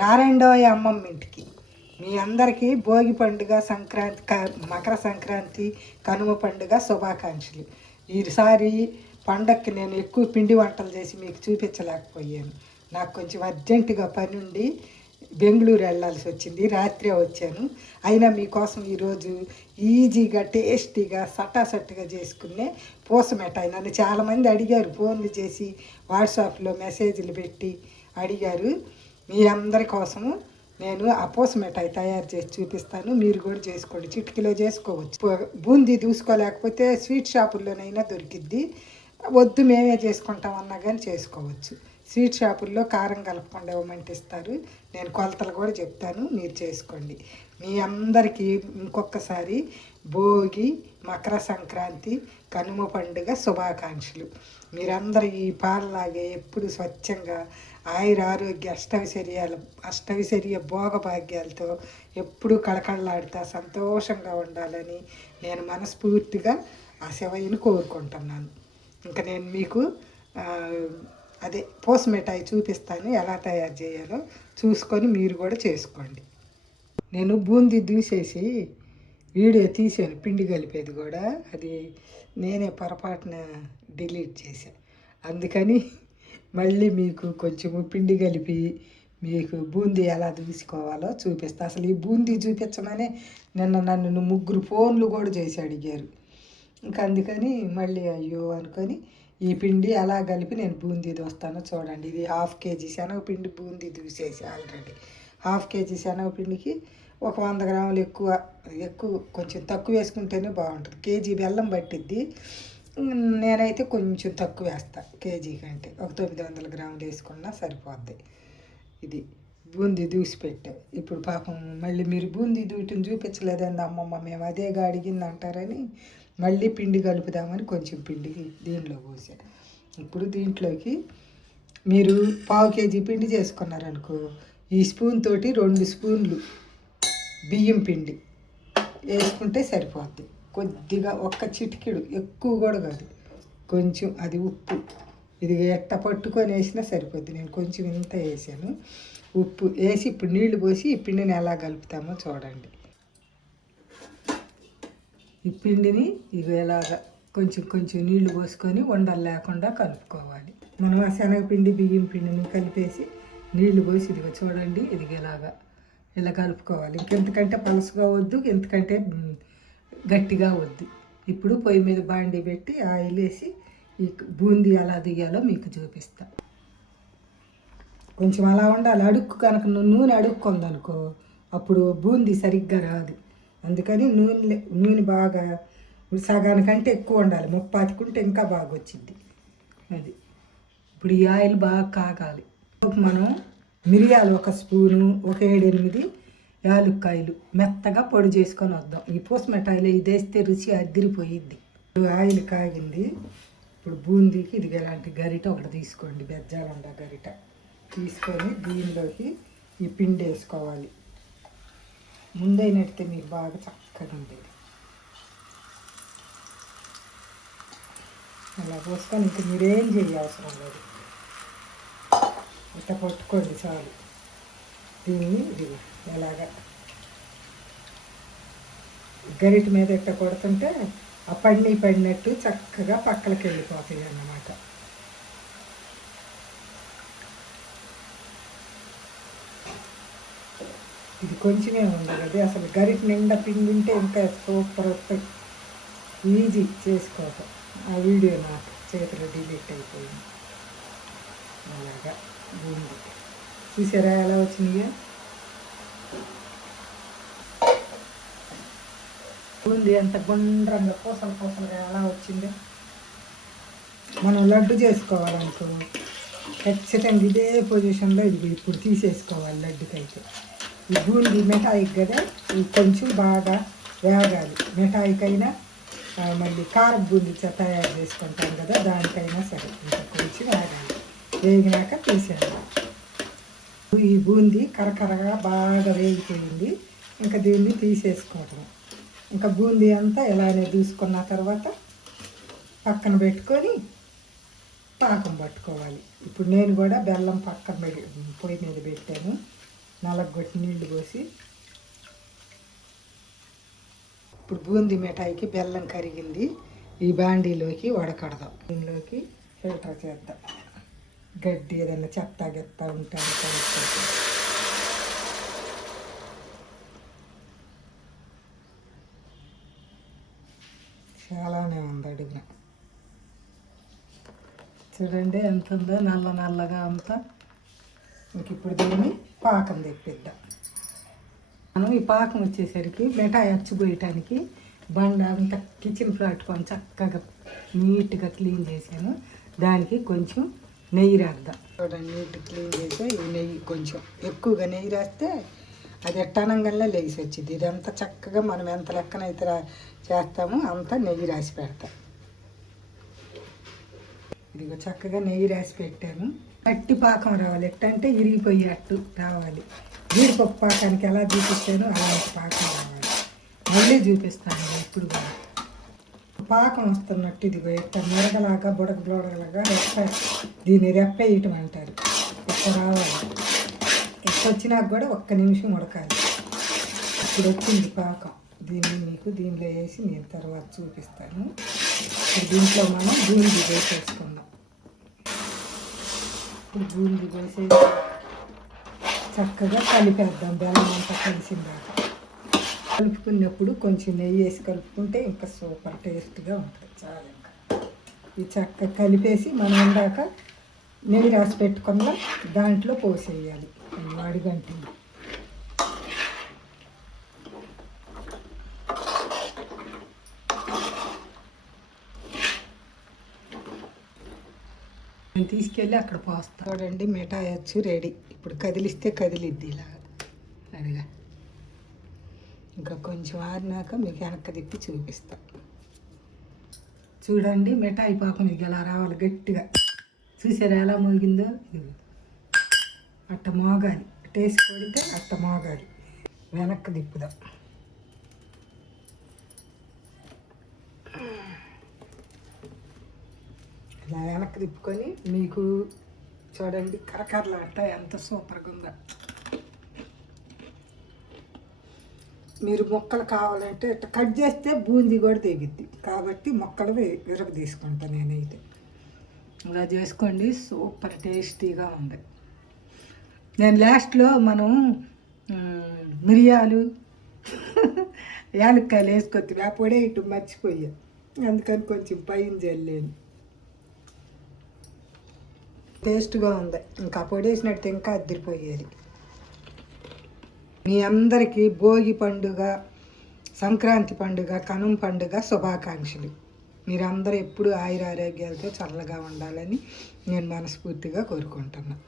రారెండోయ్ అమ్మమ్మ ఇంటికి మీ అందరికీ భోగి పండుగ సంక్రాంతి మకర సంక్రాంతి కనుమ పండుగ శుభాకాంక్షలు. ఈసారి పండగకి నేను ఎక్కువ పిండి వంటలు చేసి మీకు చూపించలేకపోయాను. నాకు కొంచెం అర్జెంటుగా పని ఉండి బెంగళూరు వెళ్ళాల్సి వచ్చింది. రాత్రే వచ్చాను. అయినా మీకోసం ఈరోజు ఈజీగా టేస్టీగా సటాసట్టుగా చేసుకునే పూస మిఠాయి నన్ను చాలామంది అడిగారు, ఫోన్లు చేసి వాట్సాప్లో మెసేజ్లు పెట్టి అడిగారు. మీ అందరి కోసము నేను ఆ పూస మిఠాయి తయారు చేసి చూపిస్తాను. మీరు కూడా చేసుకోండి, చిటికీలో చేసుకోవచ్చు. బూందీ దూసుకోలేకపోతే స్వీట్ షాపుల్లోనైనా దొరికిద్ది. వద్దు మేమే చేసుకుంటాం అన్నా కానీ చేసుకోవచ్చు. స్వీట్ షాపుల్లో కారం కలపకుండా ఇవ్వమంటే ఇస్తారు. నేను కొలతలు కూడా చెప్తాను, మీరు చేసుకోండి. మీ అందరికీ ఇంకొకసారి భోగి, మకర సంక్రాంతి, కనుమ పండుగ శుభాకాంక్షలు. మీరందరూ ఈ పాలలాగే ఎప్పుడు స్వచ్ఛంగా ఆయుర ఆరోగ్య అష్టవిశర్య భోగభాగ్యాలతో ఎప్పుడూ కళకళలాడుతూ సంతోషంగా ఉండాలని నేను మనస్ఫూర్తిగా ఆ శివయ్యను కోరుకుంటున్నాను. ఇంకా నేను మీకు అదే పూస మిఠాయి చూపిస్తాను, ఎలా తయారు చేయాలో చూసుకొని మీరు కూడా చేసుకోండి. నేను బూందీ దూసేసి వీడియో తీసాను, పిండి కలిపేది కూడా. అది నేనే పొరపాటున డిలీట్ చేశాను. అందుకని మళ్ళీ మీకు కొంచెము పిండి కలిపి మీకు బూందీ ఎలా దూసుకోవాలో చూపిస్తా. అసలు ఈ బూందీ చూపించమనే నన్ను 3 ఫోన్లు కూడా చేసి అడిగారు. ఇంకా అందుకని మళ్ళీ అయ్యో అనుకొని ఈ పిండి అలా కలిపి నేను బూందీ దోస్తాను. చూడండి, ఇది 1/2 కేజీ శనగపిండి బూందీ దూసేసి ఆల్రెడీ. 1/2 కేజీ శనగపిండికి ఒక 100 గ్రాములు ఎక్కువ కొంచెం తక్కువ వేసుకుంటేనే బాగుంటుంది. కేజీ బెల్లం పట్టిద్ది. నేనైతే కొంచెం తక్కువ వేస్తాను, కేజీ కంటే ఒక 900 గ్రాములు వేసుకున్నా సరిపోద్ది. ఇది బూందీ దూసి పెట్టా. ఇప్పుడు పాపం మళ్ళీ మీరు బూందీ దూయటం చూపించలేదండి అమ్మమ్మ, మేము అదేగా అడిగింది అంటారని మళ్ళీ పిండి కలుపుదామని కొంచెం పిండి దీనిలో పోసా. ఇప్పుడు దీంట్లోకి మీరు 1/2 కేజీ పిండి చేసుకున్నారనుకో, ఈ స్పూన్ తోటి 2 స్పూన్లు బియ్యం పిండి వేసుకుంటే సరిపోద్ది. కొద్దిగా ఒక్క చిటికెడు, ఎక్కువ కూడా కాదు, కొంచెం అది ఉప్పు. ఇది ఎట్ట పట్టుకొని వేసినా సరిపోద్ది. నేను కొంచెం ఇంత వేసాను. ఉప్పు వేసి ఇప్పుడు నీళ్లు పోసి ఈ పిండిని ఎలా కలుపుతామో చూడండి. ఈ పిండిని ఇది ఎలాగా కొంచెం నీళ్లు పోసుకొని ఉండలు లేకుండా కలుపుకోవాలి. మనం ఆ శనగపిండి బియ్యం పిండిని కలిపేసి నీళ్లు పోసి ఇదిగో చూడండి, ఇది ఇలా కలుపుకోవాలి. ఇంకెంతకంటే పలుసుగా వద్దు, ఎంతకంటే గట్టిగా వద్దు. ఇప్పుడు పొయ్యి మీద బాండి పెట్టి ఆయిల్ వేసి ఈ బూందీ ఎలా దిగాలో మీకు చూపిస్తా. కొంచెం అలా ఉండాలి. అడుక్కు కనుక నూనె అడుక్కుందనుకో అప్పుడు బూందీ సరిగ్గా రాదు. అందుకని నూనె బాగా సగానికంటే ఎక్కువ ఉండాలి. 30 ఉంటే ఇంకా బాగా వచ్చింది. అది ఇప్పుడు ఈ ఆయిల్ బాగా కాగాలి. మనం మిరియాలు 1 స్పూను, ఒక 7-8 యాలుక్కాయలు మెత్తగా పొడి చేసుకొని వద్దాం. ఈ పూస మిఠాయిలో ఇది వేస్తే రుచి అదిరిపోయిద్ది. ఆయిల్ కాగింది. ఇప్పుడు బూందీకి ఇది ఇలాంటి గరిట ఒకటి తీసుకోండి, బెజ్జాలుండ గరిట తీసుకొని దీనిలోకి ఈ పిండి వేసుకోవాలి. ముందే నెడితే మీకు బాగా చక్కగా ఉండేది. అలా పోసుకొని ఇంక మీరేం అవసరం లేదు, ఇట్లా పట్టుకోండి చాలు. దీన్ని ఇది ఎలాగా గరిట మీద ఇట్ట కొడుతుంటే ఆ పడినట్టు చక్కగా పక్కలకి వెళ్ళిపోతాయి అన్నమాట. ఇది కొంచెమే ఉండదు, అది అసలు గరిట నిండా పిండి ఉంటే ఇంకా సూపర్ వస్తాయి. ఈజీ చేసుకోవటం. ఆ వీడియో నాకు చేతిలో డిలీట్ అయిపోయింది. అలాగా బూందీ చూసారా ఎలా వచ్చినాయో. బూందీ అంత గుండ్రంగా పూసలుగా ఎలా వచ్చిందో. మనం లడ్డు చేసుకోవాలనుకో ఖచ్చితంగా ఇదే పొజిషన్లో ఇది ఇప్పుడు తీసేసుకోవాలి. లడ్డుకైతే ఈ బూందీ మిఠాయికి కదా ఇది కొంచెం బాగా వేగాలి. మిఠాయికైనా మళ్ళీ కారం బూందీ తయారు చేసుకుంటాం కదా, దానికైనా సరే ఇంకా కొంచెం వేగాలి. వేగినాక తీసేయాలి. ఈ బూందీ కరకరగా బాగా వేగిపోయింది. ఇంకా దీన్ని తీసేసుకోవటం. ఇంకా బూందీ అంతా ఇలానే దూసుకున్న తర్వాత పక్కన పెట్టుకొని పాకం పట్టుకోవాలి. ఇప్పుడు నేను కూడా బెల్లం పక్కన పొయ్యి మీద పెట్టాను. నలగొట్టి నీళ్లు పోసి ఇప్పుడు బూందీ మిఠాయికి బెల్లం కరిగింది. ఈ బాండీలోకి వడకడదాం. దీనిలోకి ఫిల్టర్ చేద్దాం. గడ్డి ఏదైనా చెత్త గెత్త ఉంటే చాలానే ఉంది అడుగున. చూడండి ఎంత ఉందో, నల్ల నల్లగా అంతా. ఇంక ఇప్పుడు దీన్ని పాకం తెప్పిద్దాం. మనం ఈ పాకం వచ్చేసరికి మిఠాయి అచ్చిపోయటానికి బండ అంతా కిచెన్ ప్లాట్ఫామ్ చక్కగా నీట్గా క్లీన్ చేశాను. దానికి కొంచెం నెయ్యి రాద్దాం. చూడండి, నీట్గా క్లీన్ చేస్తే ఈ నెయ్యి కొంచెం ఎక్కువగా నెయ్యి రాస్తే అది ఎట్టనంగానే లేచి వచ్చింది. ఇదంతా చక్కగా మనం ఎంత లెక్కనైతే చేస్తామో అంతా నెయ్యి రాసి పెడతాం. ఇదిగో చక్కగా నెయ్యి రాసి పెట్టాను. గట్టి పాకం రావాలి. ఎట్టంటే ఇరిగిపోయేట్టు రావాలి. జీడిపప్పు పాకానికి ఎలా చూపిస్తానో అలాంటి పాకం రావాలి. మళ్ళీ చూపిస్తాను ఇప్పుడు కూడా. పాకం వస్తున్నట్టు ఇదిగో ఎట్ట మెరగలాగా బుడగలాగా దీన్ని రెప్పేయటం అంటారు. ఎట్ట రావాలి. ఎట్ట వచ్చినాక కూడా 1 నిమిషం ఉడకాలి. ఇప్పుడు వచ్చింది పాకం. దీన్ని మీకు దీనిలో వేసి నేను తర్వాత చూపిస్తాను. ఇప్పుడు దీంట్లో మనం బూందీ వేసేసుకుందాం. ఇప్పుడు బూందీ వేసేసి చక్కగా కలిపేద్దాం. బెల్లం అంతా కలిసిందాక. కలుపుకున్నప్పుడు కొంచెం నెయ్యి వేసి కలుపుకుంటే ఇంకా సూపర్ టేస్ట్గా ఉంటుంది. చాలా ఇంకా ఇది చక్కగా కలిపేసి మనం ఇందాక నెయ్యి రాసి పెట్టుకున్న దాంట్లో పోసేయాలి. అడుగంటింది. నేను తీసుకెళ్ళి అక్కడ పోస్తా. చూడండి, మిఠాయి వచ్చి రెడీ. ఇప్పుడు కదిలిస్తే కదిలిద్ది ఇలాగా అడిగా. ఇంకా కొంచెం ఆరినాక మీకు వెనక్కి తిప్పి చూపిస్తా. చూడండి, మిఠాయి పాకం మీకు ఎలా రావాలి. గట్టిగా చూసారా ఎలా మోగిందో. అట్ట మోగాలి. టేస్ట్ కొడితే అట్ట మోగాలి. వెనక్కి తిప్పుదాం. ఇలా వెనక్కి తిప్పుకొని మీకు చూడండి కరకరలాట ఎంత సూపర్గా ఉందో. మీరు మొక్కలు కావాలంటే ఇట్లా కట్ చేస్తే బూందీ కూడా తెగిద్ది. కాబట్టి మొక్కలు విరగ తీసుకుంటాను నేనైతే. ఇలా చేసుకోండి, సూపర్ టేస్టీగా ఉంది. నేను లాస్ట్లో మనం మిరియాలు యాలక్కాయలు వేసుకొద్ది. ఆ పొడే ఇటు మర్చిపోయా. అందుకని కొంచెం పైన జల్లేను. టేస్ట్గా ఉంది. ఇంకా పొడి వేసినట్టు ఇంకా అద్దరిపోయేది. మీ అందరికీ భోగి పండుగ, సంక్రాంతి పండుగ, కనుమ పండుగ శుభాకాంక్షలు. మీరందరూ ఎప్పుడు ఆయురారోగ్యాలతో చల్లగా ఉండాలని నేను మనస్ఫూర్తిగా కోరుకుంటున్నాను.